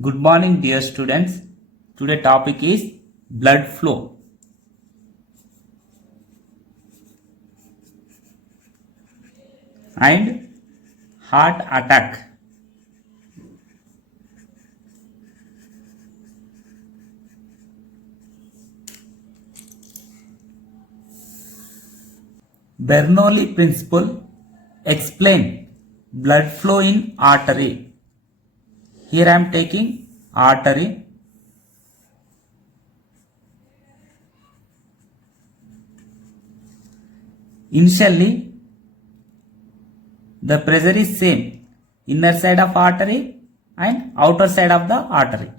Good morning, dear students. Today topic is blood flow. And heart attack. Bernoulli principle explain blood flow in artery. Here I am taking artery. Initially, the pressure is same, inner side of artery and outer side of the artery.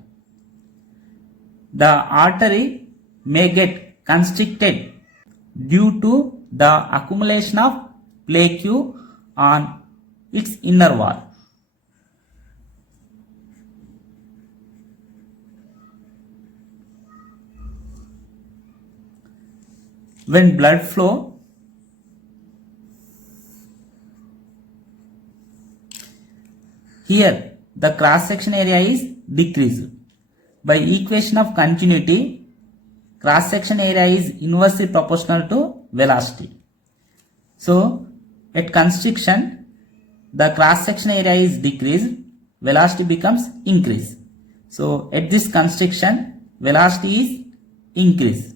The artery may get constricted due to the accumulation of plaque on its inner wall. When blood flow here, the cross section area is decreased. By equation of continuity, cross section area is inversely proportional to velocity. So at constriction, the cross section area is decreased, velocity becomes increase. So at this constriction, velocity is increase.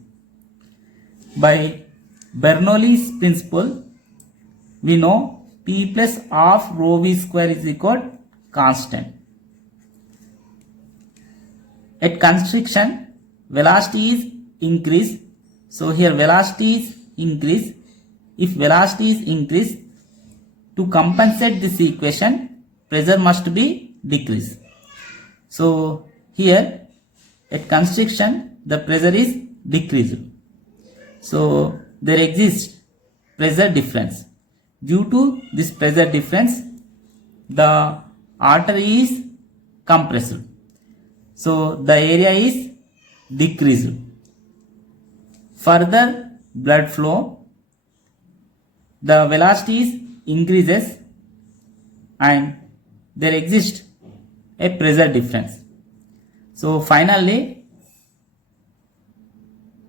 By Bernoulli's principle, we know P plus half rho v square is equal constant. At constriction, velocity is increase. So here velocity is increase. If velocity is increase, to compensate this equation, pressure must be decrease. So here at constriction, the pressure is decreased. So there exists pressure difference. Due to this pressure difference, the artery is compressed. So the area is decreased. Further blood flow, the velocity is increases and there exists a pressure difference. So finally,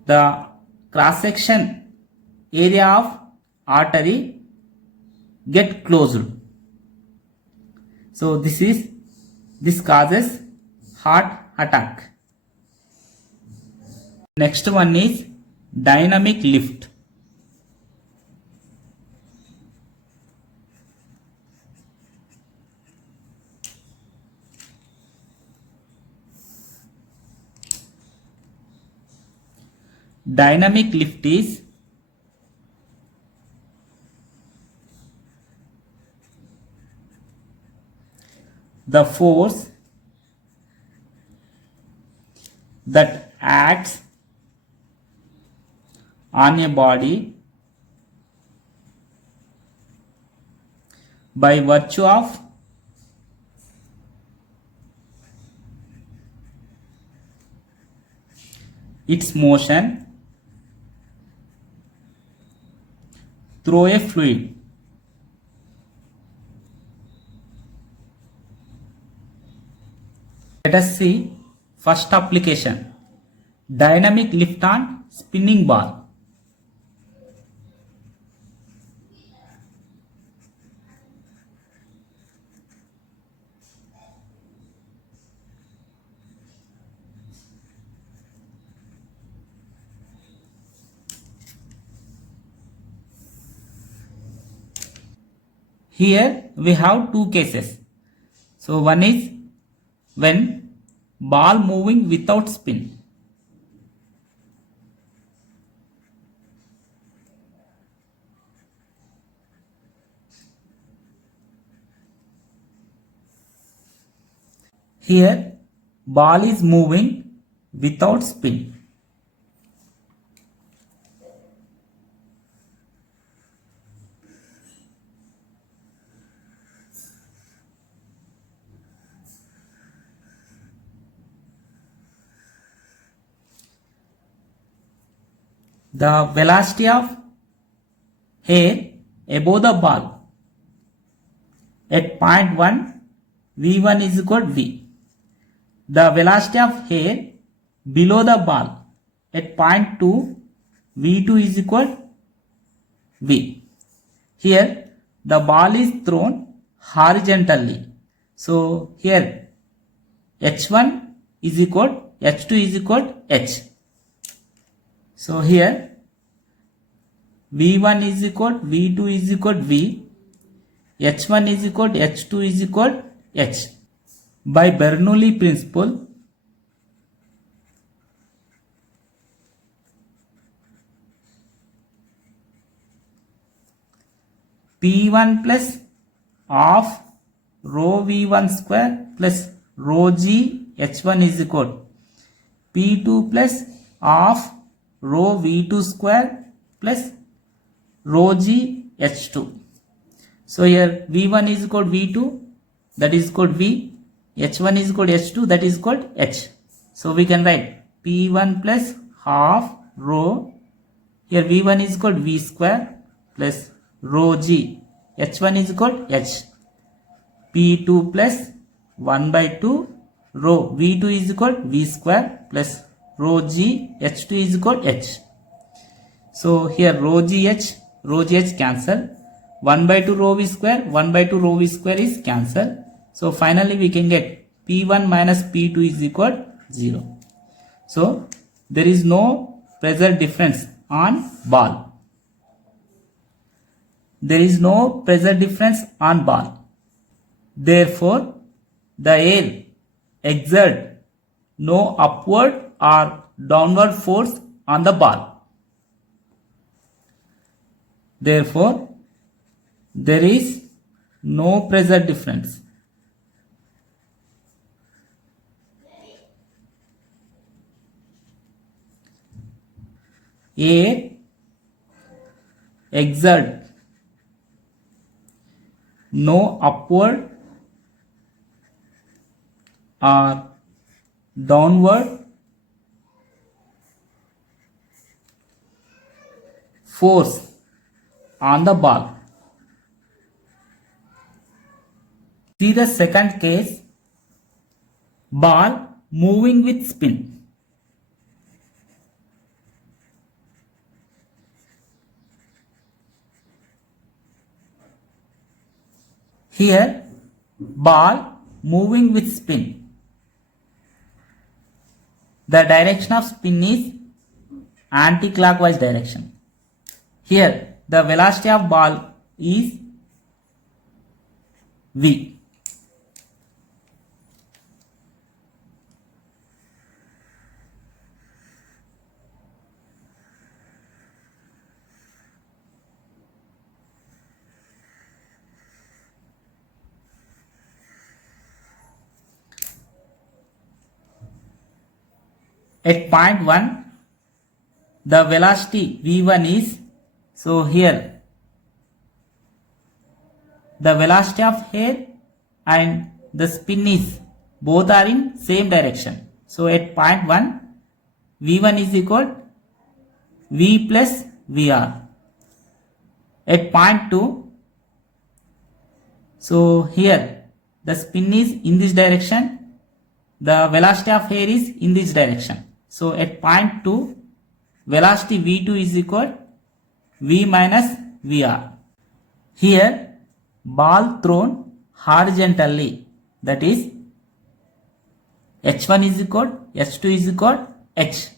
the cross section area of artery get closed. So this causes heart attack. Next one is dynamic lift. Dynamic lift is the force that acts on a body by virtue of its motion through a fluid. Let us see first application, dynamic lift on spinning ball. Here we have two cases. So one is when ball moving without spin. Here ball is moving without spin. The velocity of air above the ball at point 1, V1 is equal to V. the velocity of air below the ball at point 2, v2 is equal v. Here the ball is thrown horizontally. So here h1 is equal, h2 is equal h. So here v1 is equal, v2 is equal v, h1 is equal, h2 is equal h. By Bernoulli principle, P1 plus of rho V1 square plus rho G H1 is equal P2 plus of rho V2 square plus rho G H2. So here V1 is equal V2, that is equal V, H1 is equal H2, that is equal H. So we can write P1 plus half rho, here V1 is equal V square plus rho G, H1 is equal H, P2 plus 1 by 2 rho V2 is equal V square plus rho G, H2 is equal H. So here rho G H cancel, 1 by 2 rho V square, 1 by 2 rho V square is cancel. So finally we can get P1 minus P2 is equal 0. So there is no pressure difference on ball. There is no pressure difference on ball. Therefore, the air exert no upward or downward force on the ball. Therefore, there is no pressure difference. Air exert no upward or downward force on the ball. See the second case, ball moving with spin. Here ball moving with spin. The direction of spin is anti-clockwise direction. Here the velocity of ball is v. At point 1, the velocity v1 is, so here the velocity of air and the spin is both are in same direction. So at point 1, v1 is equal v plus vr. At point 2, so here the spin is in this direction, the velocity of air is in this direction. So at point 2, velocity v2 is equal v minus vr. Here ball thrown horizontally, that is h1 is equal, h2 is equal h.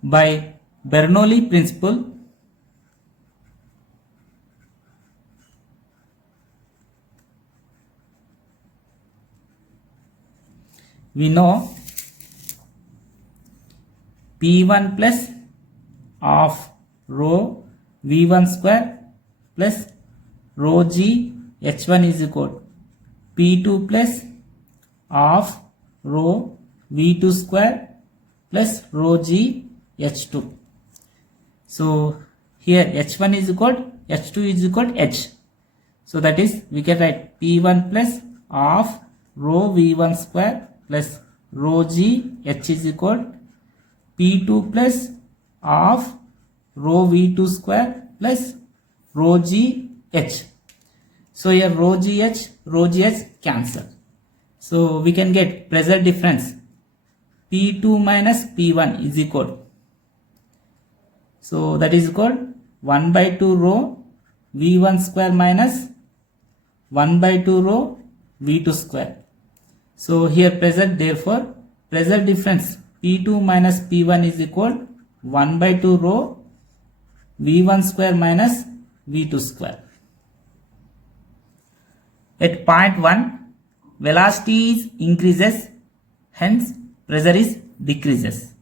By Bernoulli principle, we know P1 plus of rho V1 square plus rho G H1 is equal P2 plus of rho V2 square plus rho G H2. So here H1 is equal, H2 is equal H. So that is, we can write P1 plus of rho V1 square plus rho G H is equal P2 plus of rho V2 square plus rho G H. So here rho GH cancel. So we can get pressure difference P2 minus P1 is equal. So that is equal 1 by 2 rho V1 square minus 1 by 2 rho V2 square. So here pressure, therefore pressure difference P2 minus P1 is equal 1 by 2 rho V1 square minus V2 square. At point 1, velocity is increases, hence pressure is decreases.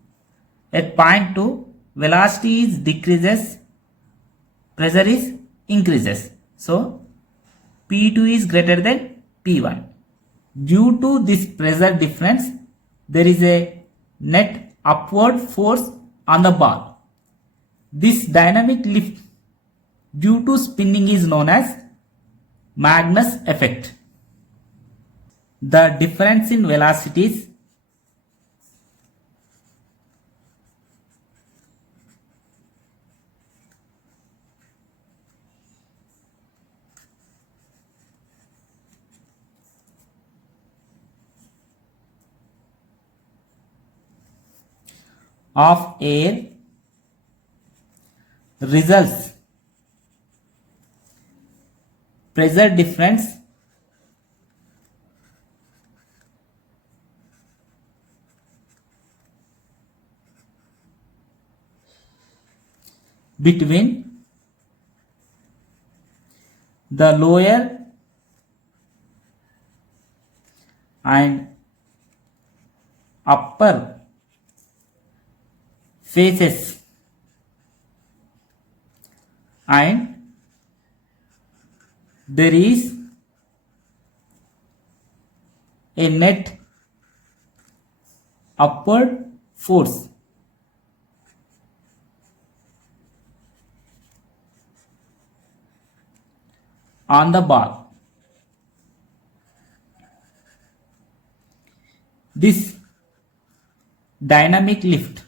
At point 2, velocity is decreases, pressure is increases. So P2 is greater than P1. Due to this pressure difference, there is a net upward force on the ball. This dynamic lift due to spinning is known as Magnus effect. The difference in velocities of air results pressure difference between the lower and upper faces and there is a net upward force on the ball. This dynamic lift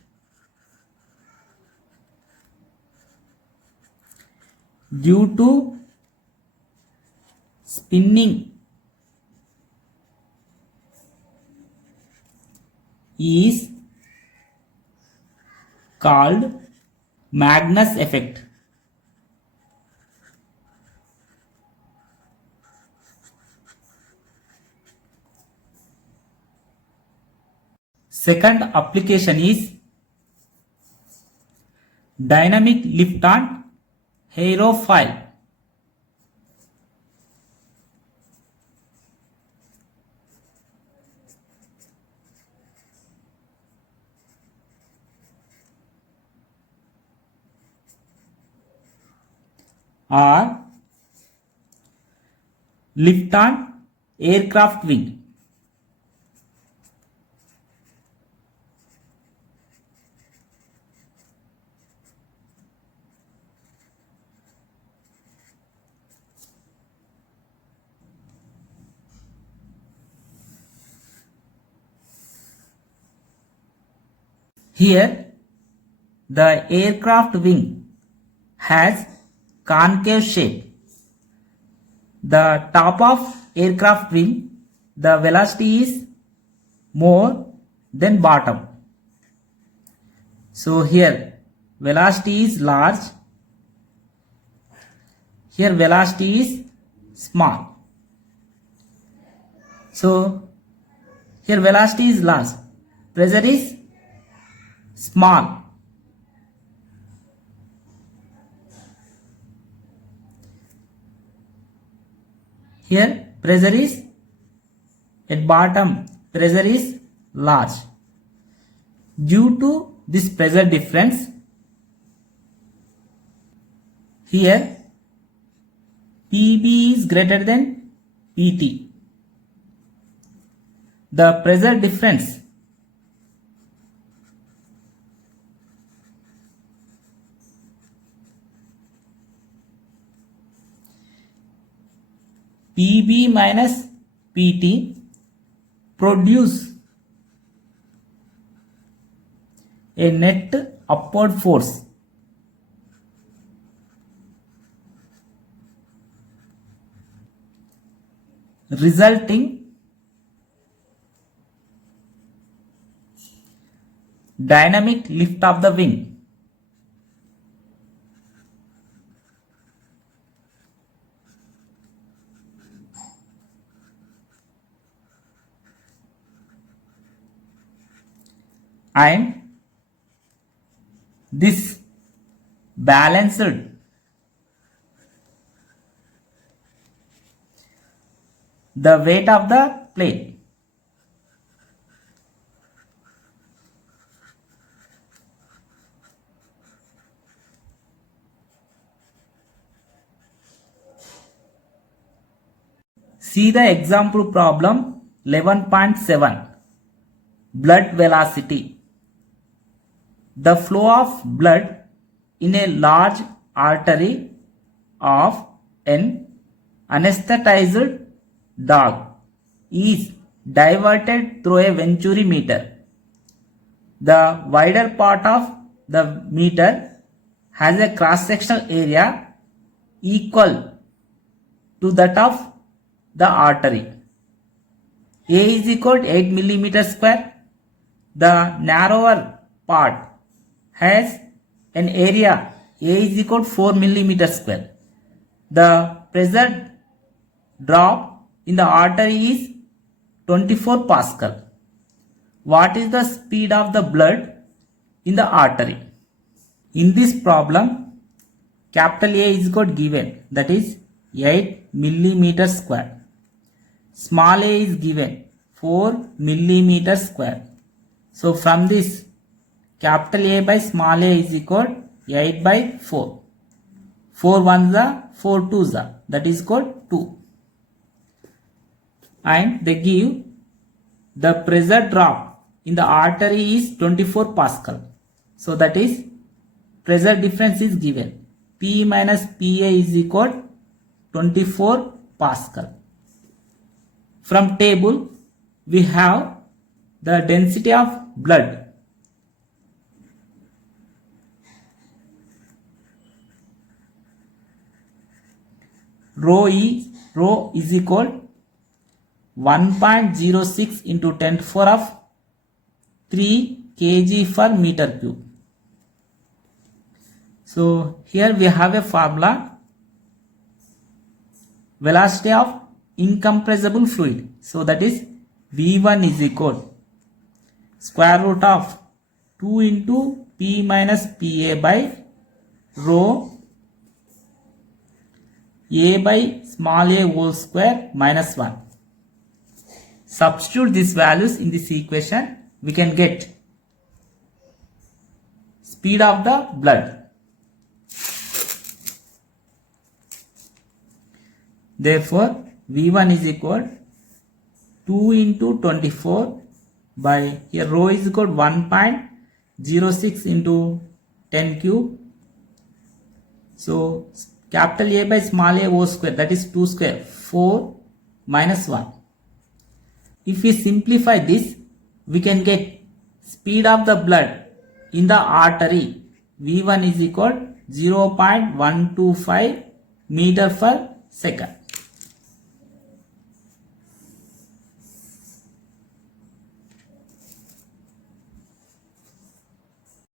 due to spinning is called Magnus effect. Second application is dynamic lift on aerofoil. Or lift on aircraft wing. Here the aircraft wing has concave shape. The top of aircraft wing, the velocity is more than bottom. So here velocity is large, here velocity is small. So here velocity is large, pressure is small. Here pressure is at bottom, pressure is large. Due to this pressure difference, here PB is greater than PT. The pressure difference PB minus PT produce a net upward force resulting dynamic lift of the wing. And this balanced the weight of the plate. See the example problem 11.7. Blood velocity. The flow of blood in a large artery of an anesthetized dog is diverted through a Venturi meter. The wider part of the meter has a cross-sectional area equal to that of the artery. A is equal to 8 millimeter square. The narrower part has an area A is equal to 4 millimeter square. The pressure drop in the artery is 24 Pascal. What is the speed of the blood in the artery? In this problem, capital A is got given, that is 8 millimeter square. Small a is given 4 millimeter square. So from this, capital A by small a is equal 8 by 4. 4 ones are 4 twos are, that is called 2. And they give the pressure drop in the artery is 24 Pascal. So that is pressure difference is given. P minus PA is equal 24 Pascal. From table we have the density of blood. Rho is equal 1.06 into 10 to the power of 3 kg per meter cube. So here we have a formula, velocity of incompressible fluid. So that is V1 is equal square root of 2 into P minus PA by rho A by small a whole square minus 1. Substitute these values in this equation, we can get speed of the blood. Therefore, V1 is equal 2 into 24 by, here rho is equal 1.06 into 10 cube. So capital A by small a whole square, that is 2 square, 4 minus 1. If we simplify this, we can get speed of the blood in the artery. V1 is equal 0.125 meter per second.